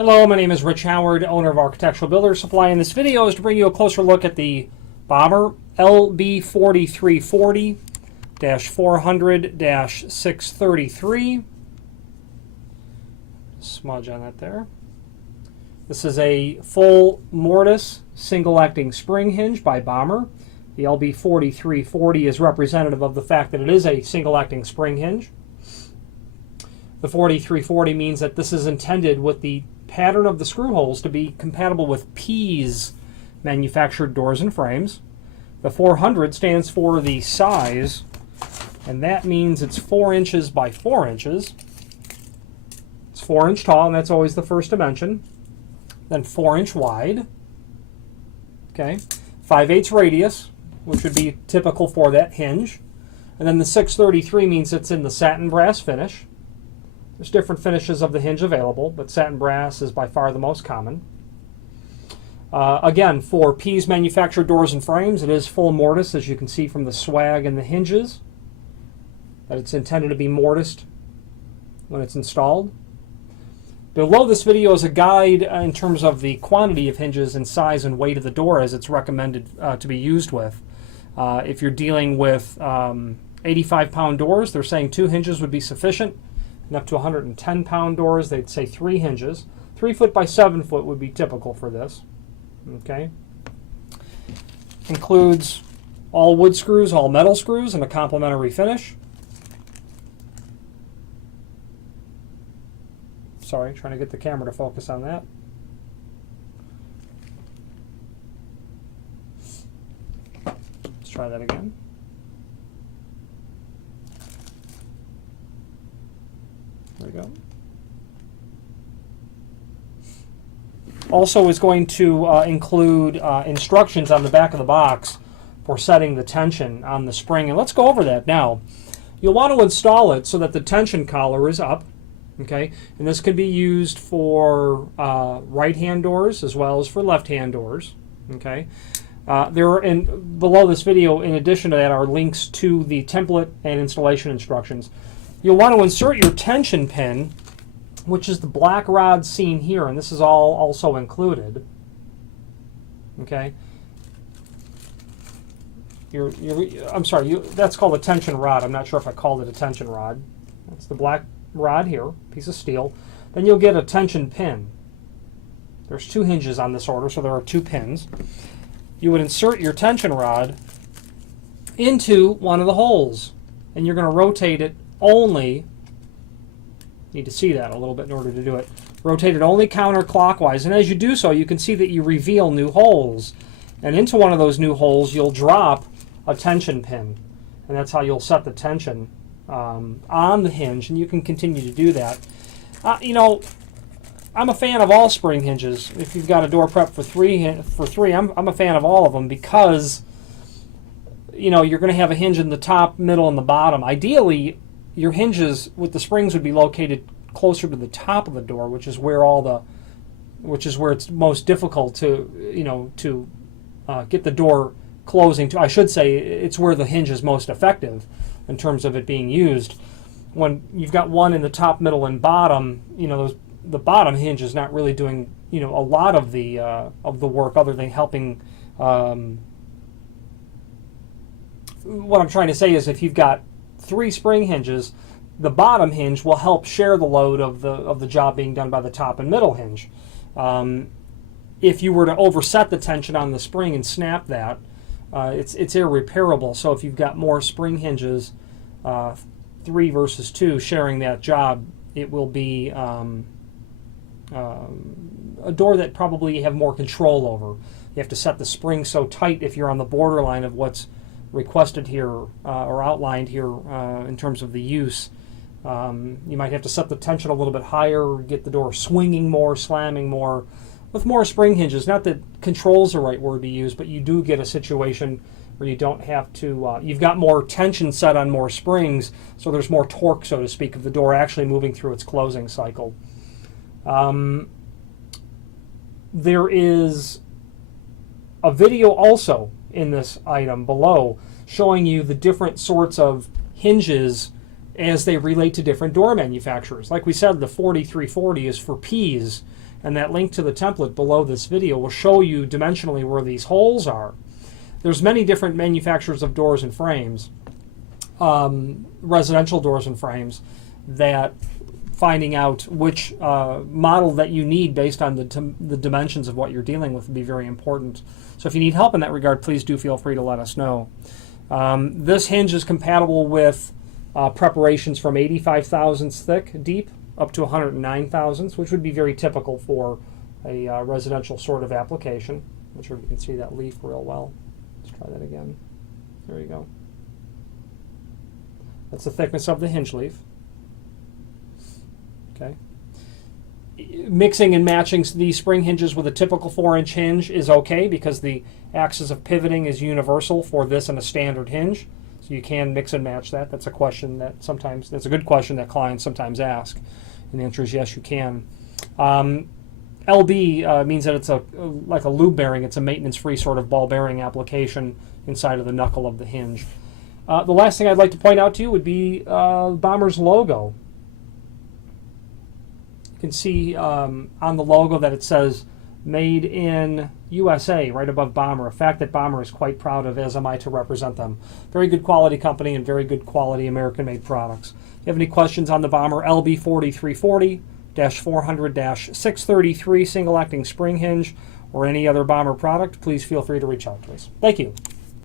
Hello, my name is Rich Howard, owner of Architectural Builder Supply, and this video is to bring you a closer look at the Bommer LB4340-400-633. Smudge on that there. This is a full mortise single-acting spring hinge by Bommer. The LB4340 is representative of the fact that it is a single-acting spring hinge. The 4340 means that this is intended with the pattern of the screw holes to be compatible with Pease manufactured doors and frames. The 400 stands for the size, and that means it's 4 inches by 4 inches. It's 4 inch tall, and that's always the first dimension. Then 4 inch wide. Okay, 5/8 radius, which would be typical for that hinge. And then the 633 means it's in the satin brass finish. There's different finishes of the hinge available, but satin brass is by far the most common. Again, for Pease manufactured doors and frames, it is full mortise, as you can see from the swag and the hinges, that it's intended to be mortised when it's installed. Below this video is a guide in terms of the quantity of hinges and size and weight of the door as it's recommended to be used with. If you're dealing with 85-pound doors, they're saying 2 hinges would be sufficient. And up to 110-pound doors, they'd say 3 hinges. 3 foot by 7 foot would be typical for this. Okay. Includes all wood screws, all metal screws, and a complementary finish. Sorry, trying to get the camera to focus on that. Let's try that again. There we go. Also is going to include instructions on the back of the box for setting the tension on the spring. And let's go over that now. You'll want to install it so that the tension collar is up. Okay, and this can be used for right-hand doors as well as for left-hand doors. Okay, below this video, in addition to that, are links to the template and installation instructions. You'll want to insert your tension pin, which is the black rod seen here, and this is all also included. Okay. I'm sorry, that's called a tension rod. I'm not sure if I called it a tension rod. That's the black rod here, piece of steel. Then you'll get a tension pin. There's 2 hinges on this order, so there are 2 pins. You would insert your tension rod into one of the holes, and you're going to rotate it only, need to see that a little bit in order to do it, rotate it only counterclockwise, and as you do so you can see that you reveal new holes, and into one of those new holes you'll drop a tension pin, and that's how you'll set the tension on the hinge, and you can continue to do that. You know, I'm a fan of all spring hinges. If you've got a door prep for three, I'm a fan of all of them, because you know you're going to have a hinge in the top, middle, and the bottom. Ideally, your hinges with the springs would be located closer to the top of the door, which is where it's most difficult to get the door closing. I should say it's where the hinge is most effective in terms of it being used. When you've got one in the top, middle, and bottom, the bottom hinge is not really doing a lot of the work other than helping. What I'm trying to say is, if you've got 3 spring hinges, the bottom hinge will help share the load of the job being done by the top and middle hinge. If you were to overset the tension on the spring and snap that, it's irreparable. So if you've got more spring hinges, 3 versus 2, sharing that job, it will be a door that probably you have more control over. You have to set the spring so tight if you're on the borderline of what's requested here or outlined here in terms of the use. You might have to set the tension a little bit higher, get the door swinging more, slamming more. With more spring hinges, not that control is the right word to use, but you do get a situation where you don't have to, you've got more tension set on more springs, so there's more torque, so to speak, of the door actually moving through its closing cycle. There is a video also in this item below showing you the different sorts of hinges as they relate to different door manufacturers. Like we said, the 4340 is for Pease, And that link to the template below this video will show you dimensionally where these holes are. There's many different manufacturers of doors and frames, residential doors and frames, that finding out which model that you need based on the dimensions of what you're dealing with would be very important. So if you need help in that regard, please do feel free to let us know. This hinge is compatible with preparations from 85 thousandths thick deep up to 109 thousandths, which would be very typical for a residential sort of application. I'm not sure if you can see that leaf real well. Let's try that again. There you go. That's the thickness of the hinge leaf. Okay. Mixing and matching these spring hinges with a typical 4-inch hinge is okay because the axis of pivoting is universal for this and a standard hinge. So you can mix and match that. That's a question that sometimes, that's a good question that clients sometimes ask. And the answer is yes, you can. LB means that it's like a lube bearing. It's a maintenance-free sort of ball bearing application inside of the knuckle of the hinge. The last thing I'd like to point out to you would be Bommer's logo. You can see on the logo that it says Made in USA right above Bommer, a fact that Bommer is quite proud of, as am I to represent them. Very good quality company and very good quality American-made products. If you have any questions on the Bommer LB4340-400-633 single-acting spring hinge or any other Bommer product, please feel free to reach out to us. Thank you.